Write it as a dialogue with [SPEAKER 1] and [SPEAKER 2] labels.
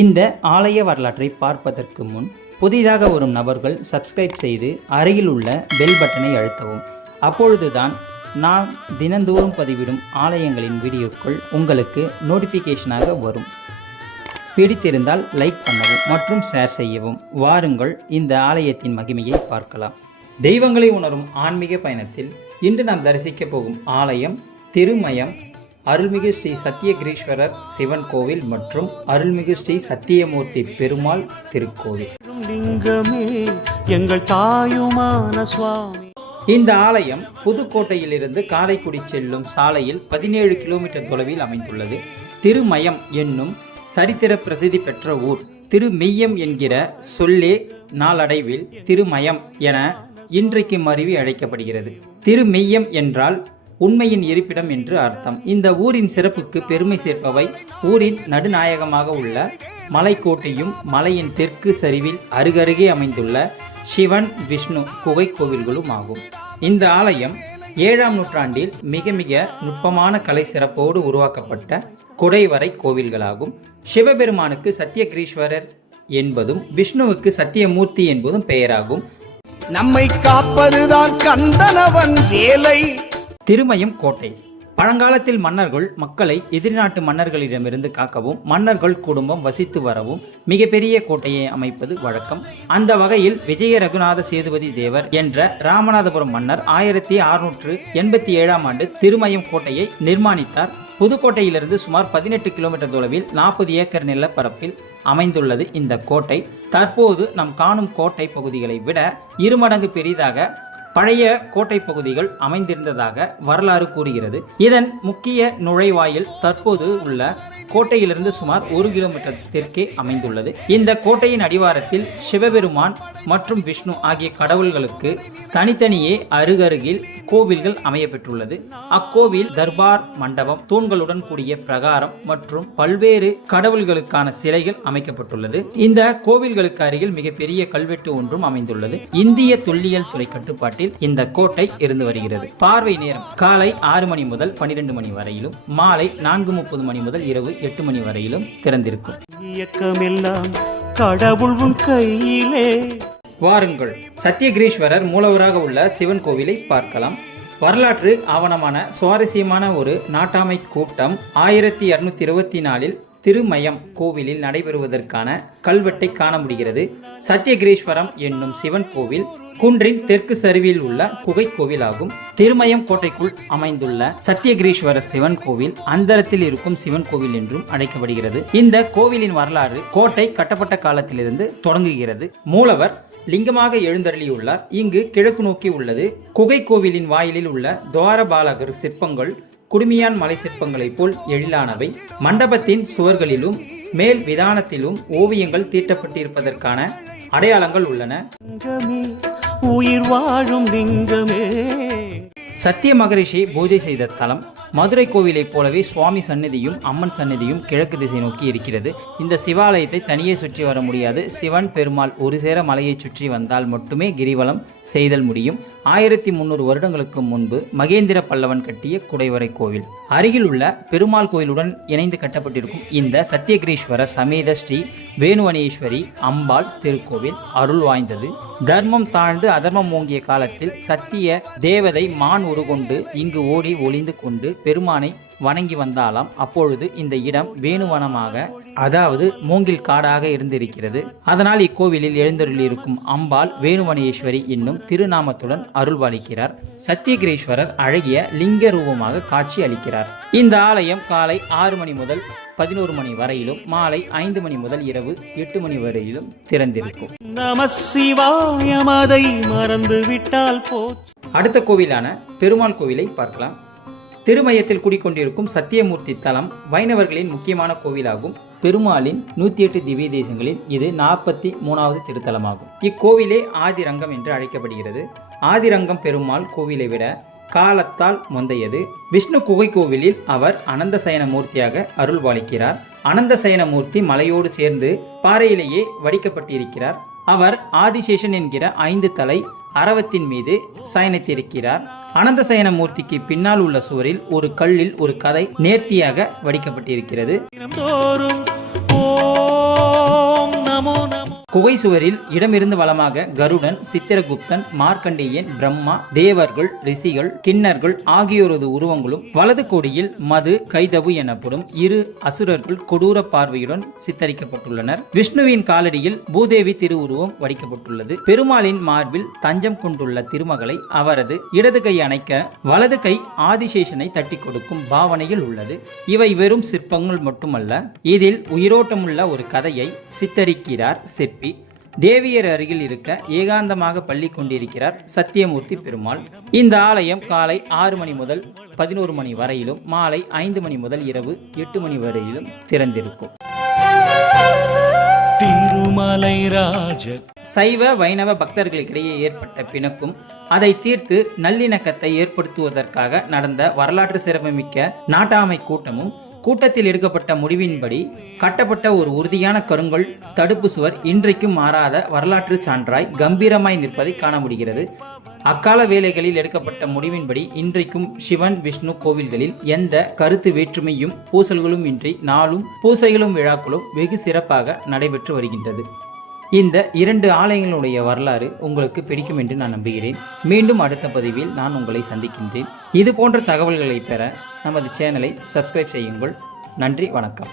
[SPEAKER 1] இந்த ஆலய வரலாற்றை பார்ப்பதற்கு முன் புதிதாக வரும் நபர்கள் சப்ஸ்கிரைப் செய்து அருகில் உள்ள பெல் பட்டனை அழுத்தவும். அப்பொழுதுதான் நான் தினந்தோறும் பதிவிடும் ஆலயங்களின் வீடியோக்கள் உங்களுக்கு நோட்டிஃபிகேஷனாக வரும். பிடித்திருந்தால் லைக் பண்ணவும் மற்றும் ஷேர் செய்யவும். வாருங்கள் இந்த ஆலயத்தின் மகிமையை பார்க்கலாம். தெய்வங்களை உணரும் ஆன்மீக பயணத்தில் இன்று நாம் தரிசிக்க போகும் ஆலயம் திருமயம் அருள்மிகு ஸ்ரீ சத்தியகிரீஸ்வரர் சிவன் கோவில் மற்றும் அருள்மிகு ஸ்ரீ சத்தியமூர்த்தி பெருமாள் திருக்கோவில்.
[SPEAKER 2] எங்கள் தாயுமான சுவாமி.
[SPEAKER 1] இந்த ஆலயம் புதுக்கோட்டையிலிருந்து காரைக்குடி செல்லும் சாலையில் பதினேழு கிலோமீட்டர் தொலைவில் அமைந்துள்ளது. திருமயம் என்னும் சரித்திர பிரசித்தி பெற்ற ஊர். திருமெய்யம் என்கிற சொல்லே நாளடைவில் திருமயம் என இன்றைக்கு மருவி அழைக்கப்படுகிறது. திருமெய்யம் என்றால் உண்மையின் இருப்பிடம் என்று அர்த்தம். இந்த ஊரின் சிறப்புக்கு பெருமை சேர்ப்பவை ஊரின் நடுநாயகமாக உள்ள மலைக்கோட்டையும் மலையின் தெற்கு சரிவில் அருகருகே அமைந்துள்ள சிவன் விஷ்ணு குகை கோவில்களும் ஆகும் இந்த ஆலயம் ஏழாம் நூற்றாண்டில் மிக மிக நுட்பமான கலை சிறப்போடு உருவாக்கப்பட்ட குடைவரை கோவில்களாகும். சிவபெருமானுக்கு சத்தியகிரீஸ்வரர் என்பதும் விஷ்ணுவுக்கு சத்தியமூர்த்தி என்பதும் பெயராகும்.
[SPEAKER 3] நம்மை காப்பதுதான் கந்தனவன் வேலை.
[SPEAKER 1] திருமயம் கோட்டை. பழங்காலத்தில் மன்னர்கள் மக்களை எதிர்நாட்டு மன்னர்களிடமிருந்து காக்கவும் மன்னர்கள் குடும்பம் வசித்து வரவும் மிகப்பெரிய கோட்டையை அமைப்பது வழக்கம். அந்த வகையில் விஜய ரகுநாத சேதுபதி தேவர் என்ற ராமநாதபுரம் மன்னர் ஆயிரத்தி அறுநூற்று எண்பத்தி ஏழாம் ஆண்டு திருமயம் கோட்டையை நிர்மாணித்தார். புதுக்கோட்டையிலிருந்து சுமார் பதினெட்டு கிலோமீட்டர் தொலைவில் நாற்பது ஏக்கர் நிலப்பரப்பில் அமைந்துள்ளது இந்த கோட்டை. தற்போது நாம் காணும் கோட்டை பகுதிகளை விட இருமடங்கு பெரிதாக பழைய கோட்டை பகுதிகள் அமைந்திருந்ததாக வரலாறு கூறுகிறது. இதன் முக்கிய நுழைவாயில் தற்போது உள்ள கோட்டையிலிருந்து சுமார் ஒரு கிலோமீட்டர் தெற்கே அமைந்துள்ளது. இந்த கோட்டையின் அடிவாரத்தில் சிவபெருமான் மற்றும் விஷ்ணு ஆகிய கடவுள்களுக்கு தனித்தனியே அருகருகில் கோவில்கள் அமைய பெற்றுள்ளது அக்கோவில் தர்பார் மண்டபம் தூண்களுடன் கூடிய பிரகாரம் மற்றும் பல்வேறு கடவுள்களுக்கான சிலைகள் அமைக்கப்பட்டுள்ளது. இந்த கோவில்களுக்கு அருகில் மிகப்பெரிய கல்வெட்டு ஒன்றும் அமைந்துள்ளது. இந்திய தொல்லியல் துறை கட்டுப்பாட்டில் இந்த கோட்டை இருந்து வருகிறது. பார்வை நேரம் காலை ஆறு மணி முதல் பன்னிரண்டு மணி வரையிலும் மாலை நான்கு முப்பது மணி முதல் இரவு எட்டு மணி வரையிலும் திறந்திருக்கும்.
[SPEAKER 2] இயக்கமெல்லாம் கடவுள் உன் கையிலே.
[SPEAKER 1] வாருங்கள் சத்தியகிரீஸ்வரர் மூலவராக உள்ள சிவன் கோவிலை பார்க்கலாம். வரலாற்று ஆவணமான சுவாரஸ்யமான ஒரு நாட்டாமை கூட்டம் ஆயிரத்தி இரநூத்தி இருபத்தி நாலில் திருமயம் கோவிலில் நடைபெறுவதற்கான கல்வெட்டை காண முடிகிறது. சத்தியகிரீஸ்வரம் என்னும் சிவன் கோவில் குன்றின் தெற்கு சரிவில் உள்ள குகை கோவிலாகும். திருமயம் கோட்டைக்குள் அமைந்துள்ள சத்தியகிரீஸ்வரர் சிவன் கோவில் அந்தரத்தில் இருக்கும் சிவன் கோவில் என்றும் அழைக்கப்படுகிறது. இந்த கோவிலின் வரலாறு கோட்டை கட்டப்பட்ட காலத்திலிருந்து தொடங்குகிறது. மூலவர் லிங்கமாக எழுந்தருளியுள்ளார். இங்கு கிழக்கு நோக்கி உள்ளது. குகை கோவிலின் வாயிலில் உள்ள துவாரபாலகர் சிற்பங்கள் குடுமியான் மலை சிற்பங்களைப் போல் எழிலானவை. மண்டபத்தின் சுவர்களிலும் மேல் விதானத்திலும் ஓவியங்கள் தீட்டப்பட்டிருப்பதற்கான அடையாளங்கள் உள்ளன.
[SPEAKER 2] உயிர் வாழும் லிங்கமே.
[SPEAKER 1] சத்திய மகரிஷி பூஜை செய்த தலம் மதுரை கோவிலைப் போலவே சுவாமி சன்னதியும் அம்மன் சன்னதியும் கிழக்கு திசை நோக்கி இருக்கிறது. இந்த சிவாலயத்தை தனியே சுற்றி வர முடியாது. சிவன் பெருமாள் ஒரு சேர மலையை சுற்றி வந்தால் மட்டுமே கிரிவலம் செய்தல் முடியும். ஆயிரத்தி முந்நூறு வருடங்களுக்கு முன்பு மகேந்திர பல்லவன் கட்டிய குடைவரை கோவில். அருகில் உள்ள பெருமாள் கோயிலுடன் இணைந்து கட்டப்பட்டிருக்கும் இந்த சத்தியகிரீஸ்வரர் சமேத ஸ்ரீ வேணுவனேஸ்வரி அம்பாள் திருக்கோவில் அருள் வாய்ந்தது. தர்மம் தாழ்ந்து அதர்மம் ஓங்கிய காலத்தில் சத்திய தேவதை மான் உருகொண்டு இங்கு ஓடி ஒளிந்து கொண்டு பெருமானை வணங்கி வந்தாலாம் அப்பொழுது இந்த இடம் வேணுவனமாக அதாவது மூங்கில் காடாக இருந்திருக்கிறது. அதனால் இக்கோவிலில் எழுந்தருளியிருக்கும் அம்பாள் வேணுவனேஸ்வரி என்னும் திருநாமத்துடன் அருள்பாலிக்கிறார் சத்தியகிரீஸ்வரர் அழகிய லிங்க ரூபமாக காட்சி அளிக்கிறார். இந்த ஆலயம் காலை ஆறு மணி முதல் பதினோரு மணி வரையிலும் மாலை ஐந்து மணி முதல் இரவு எட்டு மணி வரையிலும் திறந்திருக்கும்.
[SPEAKER 2] நம சிவாயம் அதை மறந்து விட்டால் போச்சு.
[SPEAKER 1] அடுத்த கோவிலான பெருமாள் கோவிலை பார்க்கலாம். திருமயத்தில் குடிக்கொண்டிருக்கும் சத்தியமூர்த்தி தலம் வைணவர்களின் முக்கியமான கோவிலாகும். பெருமாளின் நூற்றி எட்டு திவ்ய தேசங்களில் இது நாற்பத்தி மூணாவது திருத்தலமாகும். இக்கோவிலே ஆதிரங்கம் என்று அழைக்கப்படுகிறது. ஆதிரங்கம் பெருமாள் கோவிலை விட காலத்தால் முந்தையது. விஷ்ணு குகை கோவிலில் அவர் அனந்தசயன மூர்த்தியாக அருள்பாலிக்கிறார் அனந்தசயன மூர்த்தி மலையோடு சேர்ந்து பாறையிலேயே வடிக்கப்பட்டிருக்கிறார். அவர் ஆதிசேஷன் என்கிற ஐந்து தலை அரவத்தின் மீது சயனித்திருக்கிறார். அனந்த சயன மூர்த்திக்கு பின்னால் உள்ள சுவரில் ஒரு கல்லில் ஒரு கதை நேர்த்தியாக வடிக்கப்பட்டிருக்கிறது. குகை சுவரில் இடமிருந்து வளமாக கருடன் சித்திரகுப்தன் மார்க்கண்டேயன் பிரம்மா தேவர்கள் ரிஷிகள் கிண்ணர்கள் ஆகியோரது உருவங்களும் வலது கோடியில் மது கைதவு எனப்படும் இரு அசுரர்கள் கொடூர பார்வையுடன் சித்தரிக்கப்பட்டுள்ளனர். விஷ்ணுவின் காலடியில் பூதேவி திருவுருவம் வடிக்கப்பட்டுள்ளது. பெருமாளின் மார்பில் தஞ்சம் கொண்டுள்ள திருமகளை அவரது இடது கை அணைக்க வலது கை ஆதிசேஷனை தட்டி கொடுக்கும் பாவனையில் உள்ளது. இவை வெறும் சிற்பங்கள் மட்டுமல்ல இதில் உயிரோட்டமுள்ள ஒரு கதையை சித்தரிக்கிறார் சிற்பி தேவியர் அருகில் இருக்க ஏகாந்தமாக பள்ளி கொண்டிருக்கிறார் சத்தியமூர்த்தி பெருமாள். இந்த ஆலயம் காலை ஆறு மணி முதல் பதினோரு மணி வரையிலும் மாலை ஐந்து மணி முதல் இரவு எட்டு மணி வரையிலும் திறந்திருக்கும்.
[SPEAKER 2] திருமலை ராஜ
[SPEAKER 1] சைவ வைணவ பக்தர்களுக்கிடையே ஏற்பட்ட பிணக்கும் அதை தீர்த்து நல்லிணக்கத்தை ஏற்படுத்துவதற்காக நடந்த வரலாற்று சிறப்புமிக்க நாட்டாமை கூட்டமும் கூட்டத்தில் எடுக்கப்பட்ட முடிவின்படி கட்டப்பட்ட ஒரு உறுதியான கருங்கல் தடுப்பு சுவர் இன்றைக்கும் மாறாத வரலாற்று சான்றாய் கம்பீரமாய் நிற்பதை காண முடிகிறது. அக்கால வேலைகளில் எடுக்கப்பட்ட முடிவின்படி இன்றைக்கும் சிவன் விஷ்ணு கோவில்களில் எந்த கருத்து வேற்றுமையும் பூசல்களும் இன்றி நாளும் பூசைகளும் விழாக்களும் வெகு சிறப்பாக நடைபெற்று வருகின்றது. இந்த இரண்டு ஆலயங்களுடைய வரலாறு உங்களுக்கு பிடிக்கும் என்று நான் நம்புகிறேன். மீண்டும் அடுத்த பதிவில் நான் உங்களை சந்திக்கின்றேன். இது போன்ற தகவல்களை பெற நமது சேனலை சப்ஸ்கிரைப் செய்யுங்கள். நன்றி வணக்கம்.